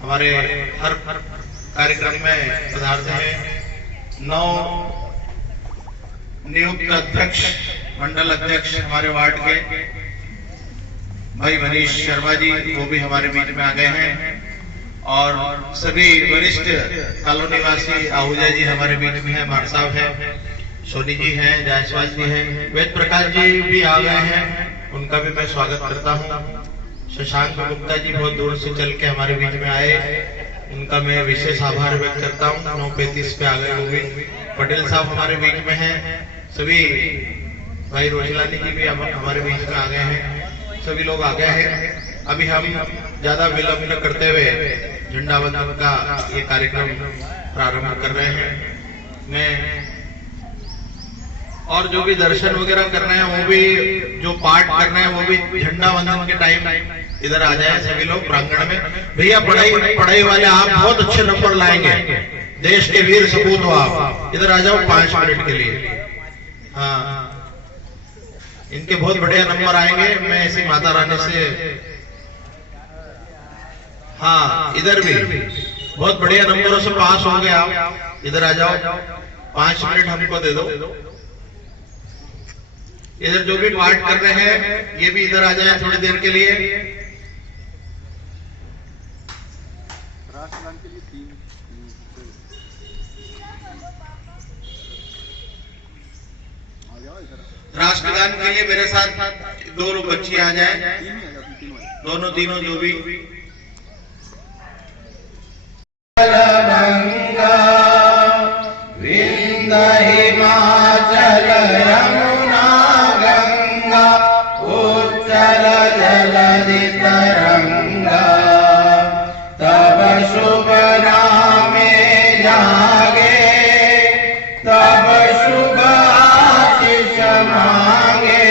हमारे हर कार्यक्रम में पधारते हैं। 9 नियुक्त अध्यक्ष, मंडल अध्यक्ष हमारे वार्ड के भाई मनीष शर्मा जी, वो भी हमारे बीच में आ गए हैं। और सभी वरिष्ठ कॉलोनी वासी आहूजा जी हमारे बीच में है, मार साहब है, सोनी जी हैं, जायसवाल जी हैं, वेद प्रकाश जी भी आ गए हैं, उनका भी मैं स्वागत करता हूं। शशांक गुप्ता जी बहुत दूर से चल के हमारे बीच में आए, उनका मैं विशेष आभार व्यक्त करता हूं। 9:35 पे आ गए वो भी। पटेल साहब हमारे बीच में हैं, सभी भाई रोशलानी जी भी हमारे बीच में आ गए हैं, सभी लोग आ गए हैं। अभी हम ज्यादा विलंब न करते हुए झंडा वंदन का ये कार्यक्रम प्रारंभ कर रहे हैं। मैं और जो भी दर्शन वगैरह करना है, वो भी जो पाठ करना है, वो भी झंडा वंदन के टाइम इधर आ जाए सभी लोग प्रांगण में। भैया पढ़ाई वाले आप बहुत अच्छे नंबर लाएंगे, देश के वीर सपूत हो आप, इधर आ जाओ 5 मिनट के लिए। हाँ, इनके बहुत बढ़िया नंबर आएंगे। मैं ऐसी माता रानी से, हाँ इधर भी बहुत बढ़िया नंबरों से पास होंगे आप, इधर आ जाओ, 5 मिनट हमको दे दो। इधर जो भी पाठ कर रहे हैं ये भी इधर आ जाए थोड़ी देर के लिए। राष्ट्रगान के लिए मेरे साथ 2 लोग बच्ची आ जाए, दोनों तीनों जो भी। हिमाचल यमुना गंगा उच्चल जलधि तरंगा, तब शुभ नामे जागे, तब शुभ आशीष मांगे,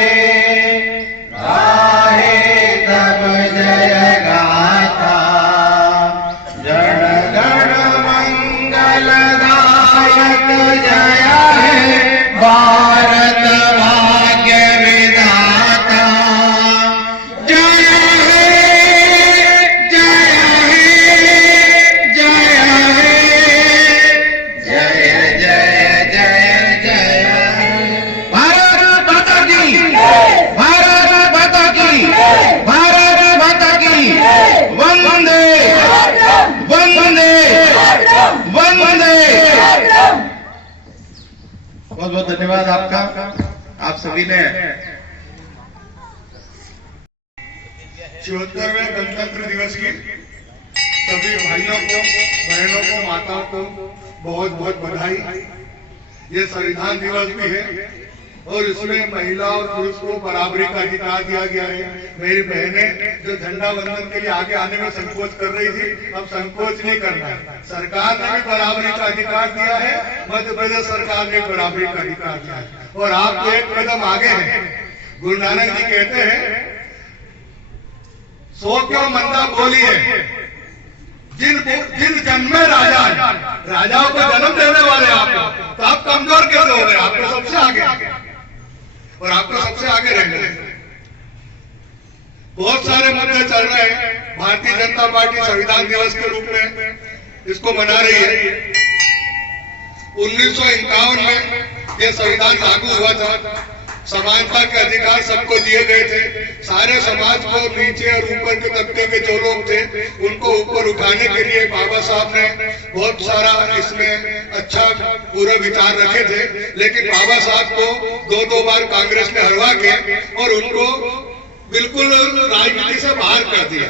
गाहे तब जय गाथा, जन गण मंगलदायक जय है भारत भाग्य विधाता। जय है जय है जय है जय जय जय जय। भारत माता की, भारत माता की, भारत माता की, वंदे वंदे वंदे। बहुत बहुत धन्यवाद आपका। आप सभी ने 74वें गणतंत्र दिवस की सभी भाइयों को, बहनों को, माताओं को बहुत बहुत बधाई। ये संविधान दिवस भी है और इसमें महिला और पुरुष को बराबरी का अधिकार दिया गया है। मेरी बहनें जो झंडा वंदन के लिए आगे आने में संकोच कर रही थी, अब संकोच नहीं करना है। सरकार ने भी बराबरी का अधिकार दिया है, मध्य प्रदेश सरकार ने बराबरी का अधिकार दिया है और आप तो एक कदम आगे हैं। गुरु नानक जी कहते हैं, 100 क्यों मंदा बोलिए, जिन जन्मे राजा, राजाओं को जन्म देने वाले आप, तो आप कमजोर कैसे हो गए? आप तो सबसे आगे और आपको सबसे आगे रहना है। बहुत सारे मुद्दे चल रहे हैं। भारतीय जनता पार्टी संविधान दिवस के रूप में इसको मना रही है। 1951 में यह संविधान लागू हुआ था, समानता के अधिकार सबको दिए गए थे। सारे समाज को, नीचे और ऊपर के तबके के जो लोग थे उनको ऊपर उठाने के लिए बाबा साहब ने बहुत सारा इसमें अच्छा पूरा विचार रखे थे। लेकिन बाबा साहब को 2 बार कांग्रेस ने हरवा के और उनको बिल्कुल राजनीति से बाहर कर दिया।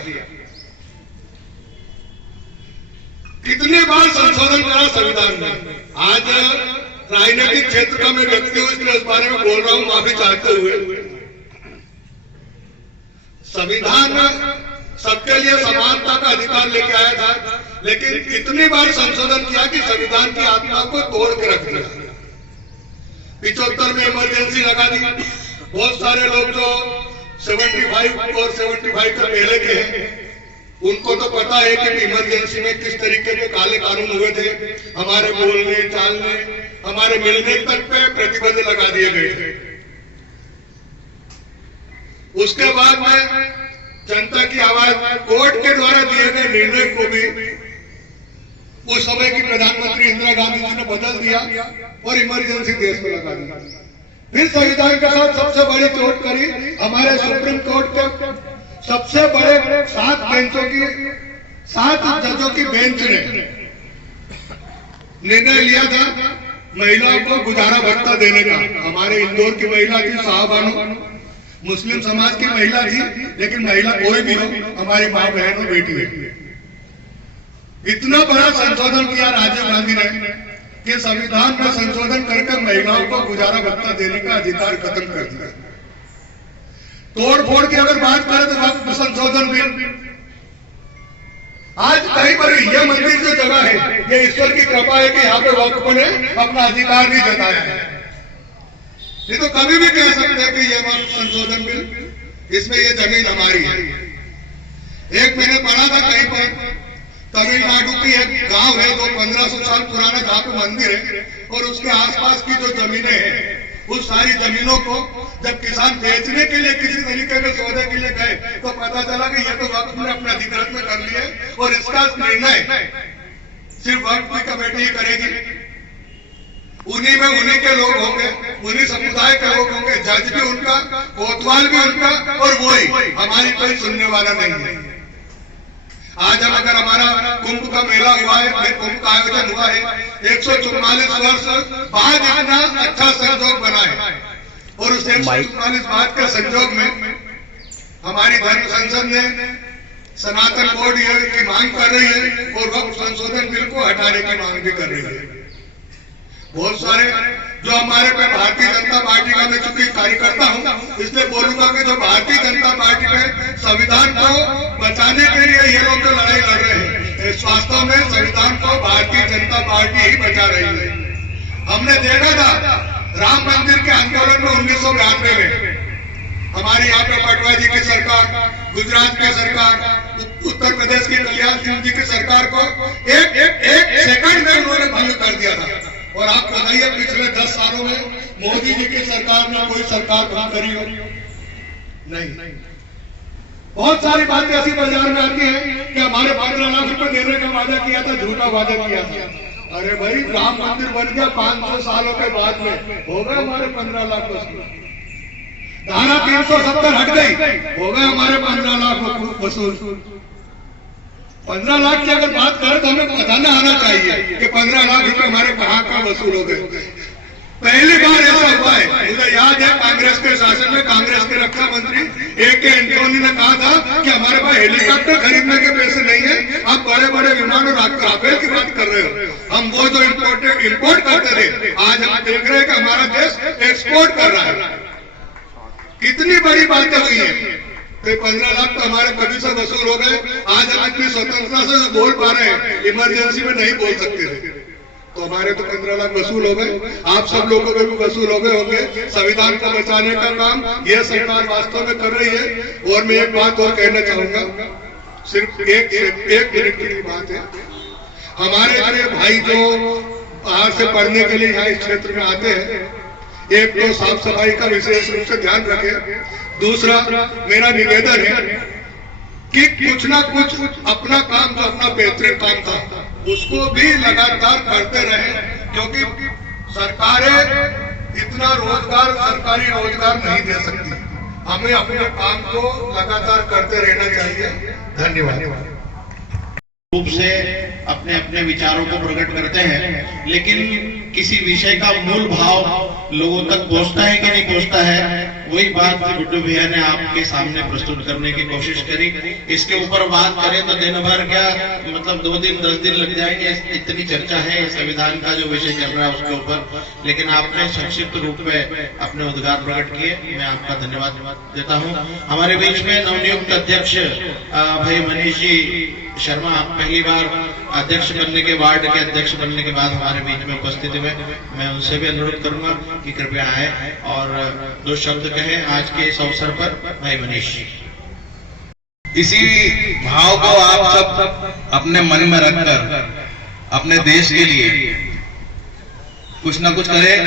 कितनी बार संशोधन करा संविधान में। आज राजनीतिक क्षेत्र का मैं व्यक्ति हूं, इसलिए इस बारे में बोल रहा हूं माफी चाहते हुए। संविधान सबके लिए समानता का अधिकार लेके आया था, लेकिन कितनी बार संशोधन किया कि संविधान की आत्मा को तोड़ के रख दिया। 75 में इमरजेंसी लगा दी। बहुत सारे लोग जो 75 और 75 के पहले के हैं, उनको तो पता है कि इमरजेंसी में किस तरीके के काले कानून हुए थे। हमारे बोलने चालने, हमारे मिलने तक पे प्रतिबंध लगा दिए गए थे। उसके बाद में जनता की आवाज, कोर्ट के द्वारा दिए गए निर्णय को भी उस समय की प्रधानमंत्री इंदिरा गांधी जी ने बदल दिया और इमरजेंसी देश में लगा दी। फिर संविधान के साथ सबसे बड़ी चोट करी हमारे सुप्रीम कोर्ट के सबसे बड़े 7 जजों की बेंच ने निर्णय लिया था महिलाओं को गुजारा भत्ता देने का। हमारे इंदौर की महिला थी साहबानो, मुस्लिम समाज की महिला थी, लेकिन महिला कोई भी हो, हमारी माँ बहन और बेटी है। इतना बड़ा संशोधन किया राजीव गांधी ने कि संविधान में संशोधन करके महिलाओं को गुजारा भत्ता देने का अधिकार खत्म कर दिया। तोड़ फोड़ की अगर बात करें तो वक्त संशोधन बिल आज कहीं पर यह मंदिर जो जगह है, ये ईश्वर की कृपा है कि यहाँ पे वक्फ ने अपना अधिकार नहीं जताया है। ये तो कभी भी कह सकते हैं कि ये वक्फ संशोधन बिल, इसमें ये जमीन हमारी है। एक मैंने पढ़ा था कहीं पर, तमिलनाडु की एक गांव है जो 1500 साल पुराना, जहाँ पे मंदिर है और उसके आसपास की जो जमीनें हैं, उस सारी जमीनों को जब किसान बेचने के लिए किसी तरीके के सौदे के लिए गए तो पता चला कि ये तो वक्फ ने अपने अधिग्रहण में कर लिए और इसका निर्णय सिर्फ वक्फ की कमेटी ही करेगी। उन्हीं में उन्हीं के लोग होंगे, उन्हीं समुदाय के लोग होंगे, जज भी उनका, कोतवाल भी उनका, और वही हमारी कोई सुनने वाला नहीं है। आज हम अगर हमारा कुंभ का मेला हुआ है, कुंभ का आयोजन हुआ है, 144 वर्ष बाद इतना अच्छा संजोग बना है और उस 144 बाद के संजोग में हमारी धर्म संसद ने सनातन बोर्ड की मांग कर रही है और वक्फ संशोधन बिल को हटाने की मांग भी कर रही है। बहुत सारे जो हमारे पे भारतीय जनता पार्टी का, मैं चूंकि कार्यकर्ता हूं इसलिए बोलूंगा कि जो भारतीय जनता पार्टी में संविधान को बचाने के लिए ये लोग जो लड़ाई लड़ रहे हैं, वास्तव में संविधान को भारतीय जनता पार्टी ही बचा रही है। हमने देखा था राम मंदिर के आंदोलन में 1992 में हमारी यहाँ पे पटवा जी की सरकार, गुजरात की सरकार, उत्तर प्रदेश की कल्याण सिंह जी की सरकार को एक सेकंड में उन्होंने भंग कर दिया था। और आप बताइए पिछले 10 सालों में मोदी जी की सरकार ने कोई सरकार भंग करी हो? नहीं। बहुत सारी बातें ऐसी बाजार में आती है कि हमारे 15 लाख रुपए देने का वादा किया था, झूठा वादा किया था। अरे भाई, राम मंदिर बन गया 500 सालों के बाद में, हो गए हमारे 15 लाख वसूल। धारा 370 हट गई, हो गए हमारे 15 लाख वसूल। 15 लाख की अगर बात करें तो हमें बताना आना चाहिए कि 15 लाख रुपए हमारे कहाँ का वसूल हो गए। पहली बार ऐसा हुआ है, मुझे याद है कांग्रेस के शासन में कांग्रेस के रक्षा मंत्री A.K. एंटोनी ने कहा था कि हमारे पास हेलीकॉप्टर खरीदने के पैसे नहीं है, आप बड़े बड़े विमान और राफेल की बात कर रहे हो। हम वो जो इम्पोर्ट करते थे, आज हम देख रहे हैं कि हमारा देश एक्सपोर्ट कर रहा है। कितनी बड़ी बातें हुई है। तो 15 लाख तो हमारे कभी से वसूल हो गए। आज हम इतनी स्वतंत्रता से बोल पा रहे हैं, इमरजेंसी में नहीं बोल सकते थे, तो हमारे तो 15 लाख वसूल हो गए। आप सब लोगों के भी वसूल हो गए होंगे। संविधान को बचाने का काम यह सरकार वास्तव में कर रही है। और मैं एक बात और कहना चाहूंगा, सिर्फ एक मिनट की बात है। हमारे भाई जो बाहर से पढ़ने के लिए यहाँ इस क्षेत्र में आते हैं, एक तो साफ सफाई का विशेष रूप से ध्यान रखें। दूसरा मेरा निवेदन है कि कुछ ना कुछ अपना काम, जो अपना बेहतरीन काम था, उसको भी लगातार करते रहे, क्योंकि सरकारें इतना रोजगार, सरकारी रोजगार नहीं दे सकती। हमें अपने काम को लगातार करते रहना चाहिए। धन्यवाद। रूप से अपने अपने विचारों को प्रकट करते हैं, लेकिन किसी विषय का मूल भाव लोगों तक पहुंचता है कि नहीं पहुंचता है, वही बात गुड्डू भैया ने आपके सामने प्रस्तुत करने की कोशिश करी। इसके ऊपर बात करें तो दिन भर क्या, मतलब 2 दिन 10 दिन लग जाएंगे। इतनी चर्चा है संविधान का जो विषय चल रहा है उसके ऊपर, लेकिन आपने संक्षिप्त रूप में अपने उद्गार प्रकट किए, मैं आपका धन्यवाद देता हूँ। हमारे बीच में नवनियुक्त अध्यक्ष भाई मनीष जी शर्मा पहली बार अध्यक्ष बनने के, वार्ड के अध्यक्ष बनने के बाद हमारे बीच में उपस्थित हुए। मैं उनसे भी अनुरोध करूंगा कि कृपया आए और 2 शब्द कहें आज के इस अवसर पर। भाई मनीष, इसी भाव को आप सब अपने मन में रखकर अपने देश के लिए कुछ न कुछ करें,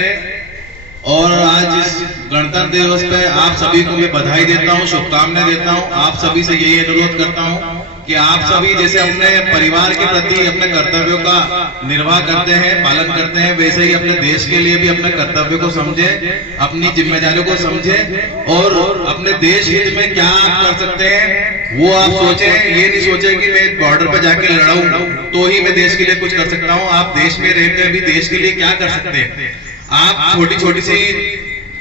और आज इस गणतंत्र दिवस पे आप सभी को मैं बधाई देता हूँ, शुभकामनाएं देता हूँ। आप सभी से यही अनुरोध करता हूँ कि आप सभी जैसे अपने परिवार के प्रति अपने कर्तव्यों का निर्वाह करते हैं, पालन करते हैं, वैसे ही अपने देश के लिए भी अपने कर्तव्य को समझें, अपनी जिम्मेदारियों को समझें और अपने देश हित में क्या आप कर सकते हैं वो आप सोचें। ये नहीं सोचें कि मैं बॉर्डर पर जाके लड़ाऊं तो ही मैं देश के लिए कुछ कर सकता हूं। आप देश में रहकर भी देश के लिए क्या कर सकते हैं। आप छोटी छोटी सी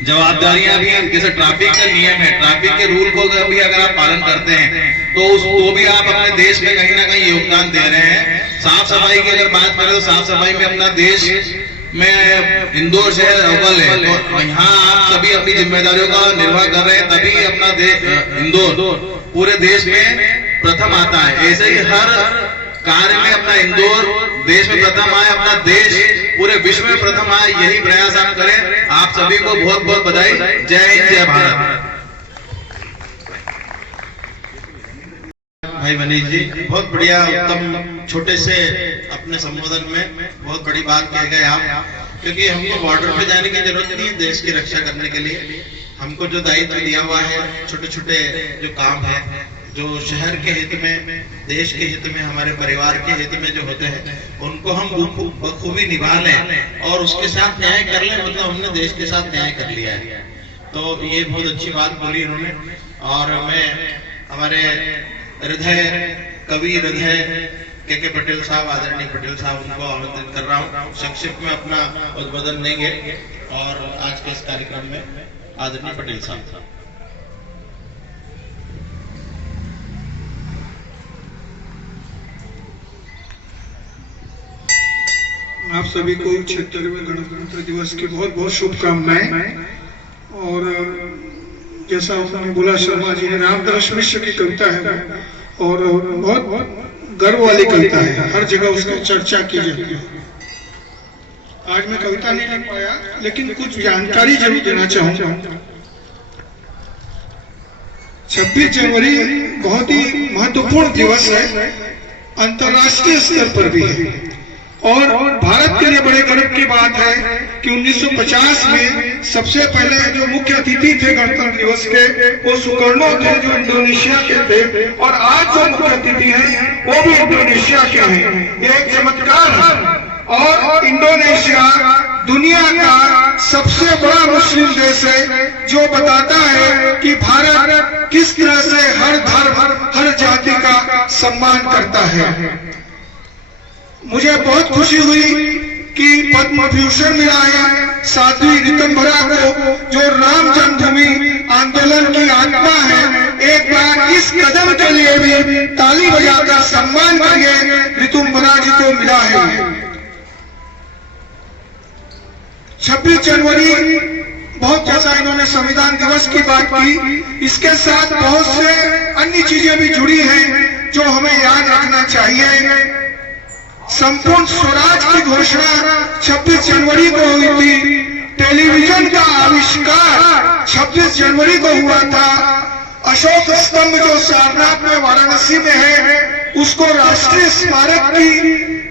जवाबदारियां भी, जैसे ट्रैफिक का नियम है, ट्रैफिक के रूल को भी अगर आप पालन करते हैं तो भी आप अपने देश में कहीं ना कहीं योगदान दे रहे हैं। साफ सफाई की अगर बात करें तो साफ सफाई में अपना देश में इंदौर शहर अव्वल है, तो यहाँ आप सभी अपनी जिम्मेदारियों का निर्वाह कर रहे हैं, तभी अपना इंदौर पूरे देश में प्रथम आता है। ऐसे ही हर कार्य में अपना इंदौर देश में प्रथम आए, अपना देश पूरे विश्व में प्रथम आए, यही प्रयास आप करें। आप सभी को बहुत बहुत बधाई। जय हिंद, जय भारत। भाई मनीष जी, बहुत बढ़िया, उत्तम। छोटे से अपने संबोधन में बहुत बड़ी बात कह गए आप, क्योंकि हमको बॉर्डर पे जाने की जरूरत नहीं है देश की रक्षा करने के लिए। हमको जो दायित्व दिया हुआ है, छोटे छोटे जो काम है, जो शहर के हित में, देश के हित में, हमारे परिवार के हित में जो होते हैं, उनको हम बखूबी निभा लें और उसके साथ न्याय कर लें, मतलब हमने देश के साथ न्याय कर लिया है। तो ये बहुत अच्छी बात बोली इन्होंने। और मैं हमारे हृदय कवि हृदय के पटेल साहब, आदरणीय पटेल साहब, उनको आमंत्रित कर रहा हूँ। संक्षिप्त में अपना उद्बोधन देंगे और आज के इस कार्यक्रम में आदरणीय पटेल साहब। आप सभी को 76वें गणतंत्र दिवस की बहुत बहुत शुभकामनाएं। और जैसा उन्होंने बोला, शर्मा जी ने रामदरस मिश्र की कविता है और बहुत गर्व वाली कविता है, हर जगह उसकी चर्चा की जाती है। आज मैं कविता नहीं लिख पाया, लेकिन कुछ जानकारी जरूर देना चाहूंगा। 26 जनवरी बहुत ही महत्वपूर्ण दिवस है, अंतर्राष्ट्रीय स्तर पर भी है और भारत के लिए बड़े गर्व की बात है कि 1950 में सबसे पहले जो मुख्य अतिथि थे गणतंत्र दिवस के, वो सुकर्णो थे जो इंडोनेशिया के थे, और आज जो मुख्य अतिथि हैं वो भी इंडोनेशिया के हैं। ये एक चमत्कार है। और इंडोनेशिया दुनिया का सबसे बड़ा मुस्लिम देश है, जो बताता है कि भारत किस तरह से हर धर्म, हर जाति का सम्मान करता है। मुझे बहुत खुशी हुई कि पद्म विभूषण मिला है साध्वी ऋतंभरा को, जो राम जन्मभूमि आंदोलन की आत्मा है। एक बार इस कदम के लिए भी ताली बजाकर सम्मान करिए, ऋतंभरा जी को मिला है। 26 जनवरी बहुत, जैसा इन्होंने संविधान दिवस की बात की, इसके साथ बहुत से अन्य चीजें भी जुड़ी हैं जो हमें याद रखना चाहिए। संपूर्ण स्वराज की घोषणा 26 जनवरी को हुई थी। टेलीविजन का आविष्कार 26 जनवरी को हुआ था। अशोक स्तंभ जो सारनाथ में वाराणसी में है, उसको राष्ट्रीय स्मारक की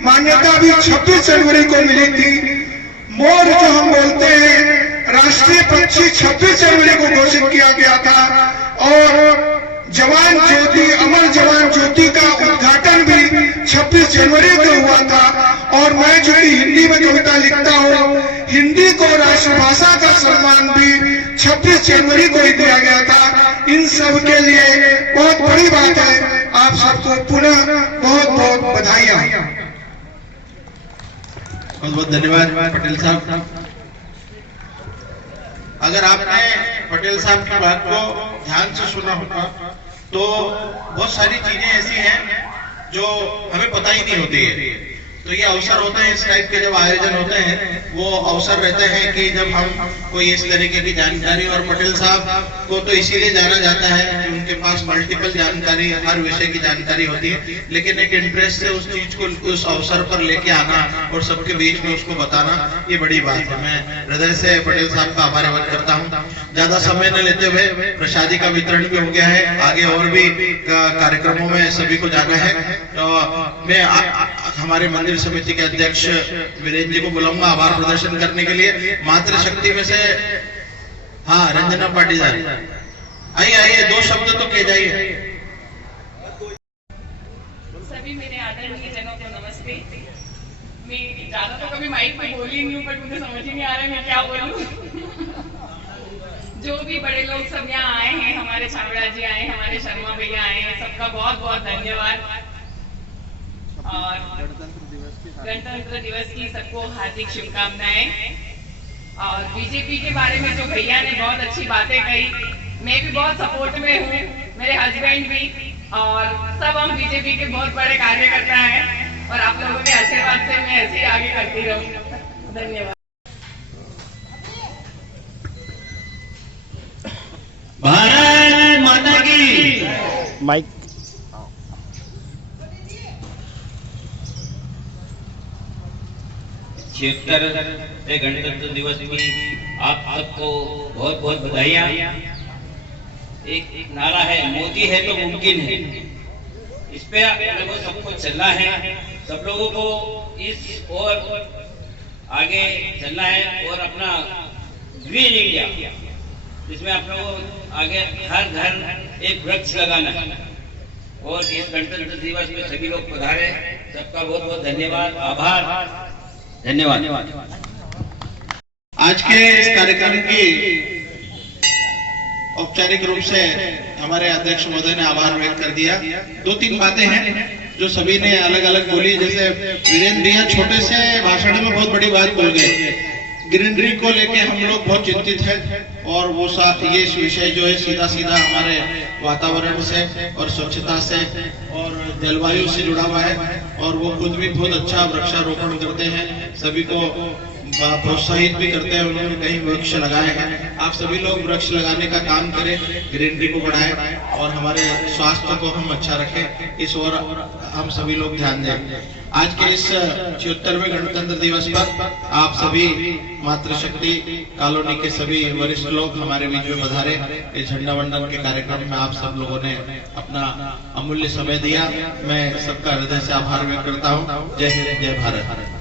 मान्यता भी 26 जनवरी को मिली थी। मोर जो हम बोलते हैं, राष्ट्रीय पक्षी 26 जनवरी को घोषित किया गया था। और जवान ज्योति, अमर जवान ज्योति का उद्घाटन भी 26 जनवरी को हुआ था। और मैं जो हिंदी में कविता लिखता हूँ, हिंदी को राष्ट्रभाषा का सम्मान भी 26 जनवरी को ही दिया गया था। इन सब के लिए बहुत बड़ी बात है। आप सबको पुनः बहुत बहुत बधाइयाँ। बहुत बहुत धन्यवाद पटेल साहब। अगर आपने पटेल साहब की बात को ध्यान से सुना होगा तो बहुत सारी चीजें ऐसी हैं जो हमें पता ही नहीं होती है। तो ये अवसर होते हैं, इस टाइप के जब आयोजन होते हैं, वो अवसर रहते हैं कि जब हम कोई इस तरीके की जानकारी, और पटेल साहब को तो इसीलिए जाना जाता है कि उनके पास मल्टीपल जानकारी, हर विषय की जानकारी होती है, लेकिन एक इंटरेस्ट से उस चीज को उस अवसर पर लेके आना और सबके बीच में उसको बताना, ये बड़ी बात है। मैं हृदय से पटेल साहब का आभार व्यक्त करता हूँ। ज्यादा समय न लेते हुए प्रसादी का वितरण भी हो गया है, आगे और भी कार्यक्रमों में सभी को जाना है। तो मैं हमारे मंदिर समिति के अध्यक्ष वीरेंद्र जी को बुलाऊंगा आभार प्रदर्शन करने के लिए। मातृशक्ति में से हाँ रंजना पाटीदार आइए आइए, 2 शब्द तो कह जाइए। सभी मेरे आदरणीय जनों को नमस्ते। मैं ज्यादा तो कभी माइक पे बोली नहीं हूँ, बट मुझे समझ ही नहीं आ रहा है मैं क्या बोलूँ। जो भी बड़े लोग सब यहाँ आए हैं, हमारे छावड़ा जी आए, हमारे शर्मा भैया आए हैं, सबका बहुत बहुत धन्यवाद। और गणतंत्र दिवस की सबको हार्दिक शुभकामनाएं। और बीजेपी के बारे में जो भैया ने बहुत अच्छी बातें कही, मैं भी बहुत सपोर्ट में हूँ, मेरे हस्बैंड भी, और सब हम बीजेपी के बहुत बड़े कार्यकर्ता हैं। और आप लोगों के आशीर्वाद से मैं ऐसे ही आगे करती रहूँ। धन्यवाद। भारत माता की माइक गणतंत्र दिवस की आप सबको बहुत बहुत बधाइयाँ। एक नारा है, मोदी है तो मुमकिन है। इस पे आप लोगों सबको चलना है, सब लोगों को इस और आगे चलना है, और अपना ग्रीन इंडिया, जिसमें आप लोगों को आगे हर घर एक वृक्ष लगाना है। और इस गणतंत्र दिवस में सभी लोग पधारे, सबका बहुत बहुत धन्यवाद, आभार, धन्यवाद। आज के इस कार्यक्रम की औपचारिक रूप से हमारे अध्यक्ष महोदय ने आभार व्यक्त कर दिया। 2-3 बातें हैं जो सभी ने अलग अलग बोली। जैसे वीरेंद्र भैया छोटे से भाषण में बहुत बड़ी बात बोल गए। ग्रीनरी को लेके हम लोग बहुत चिंतित हैं, और वो ये विषय जो है सीधा सीधा हमारे वातावरण से और स्वच्छता से और जलवायु से जुड़ा हुआ है। और वो खुद भी बहुत अच्छा वृक्षारोपण करते हैं, सभी को प्रोत्साहित भी करते हैं। उन्होंने कई वृक्ष लगाए हैं। आप सभी लोग वृक्ष लगाने का काम करें, ग्रीनरी को बढ़ाएं और हमारे स्वास्थ्य को हम अच्छा रखें, इस ओर हम सभी लोग ध्यान दें। आज के इस 76वें गणतंत्र दिवस पर आप सभी मातृशक्ति कॉलोनी के सभी वरिष्ठ लोग हमारे बीच में पधारे। इस झंडा वंदन के कार्यक्रम में आप सब लोगों ने अपना अमूल्य समय दिया। मैं सबका हृदय से आभार व्यक्त करता हूँ। जय हिंद, जय भारत।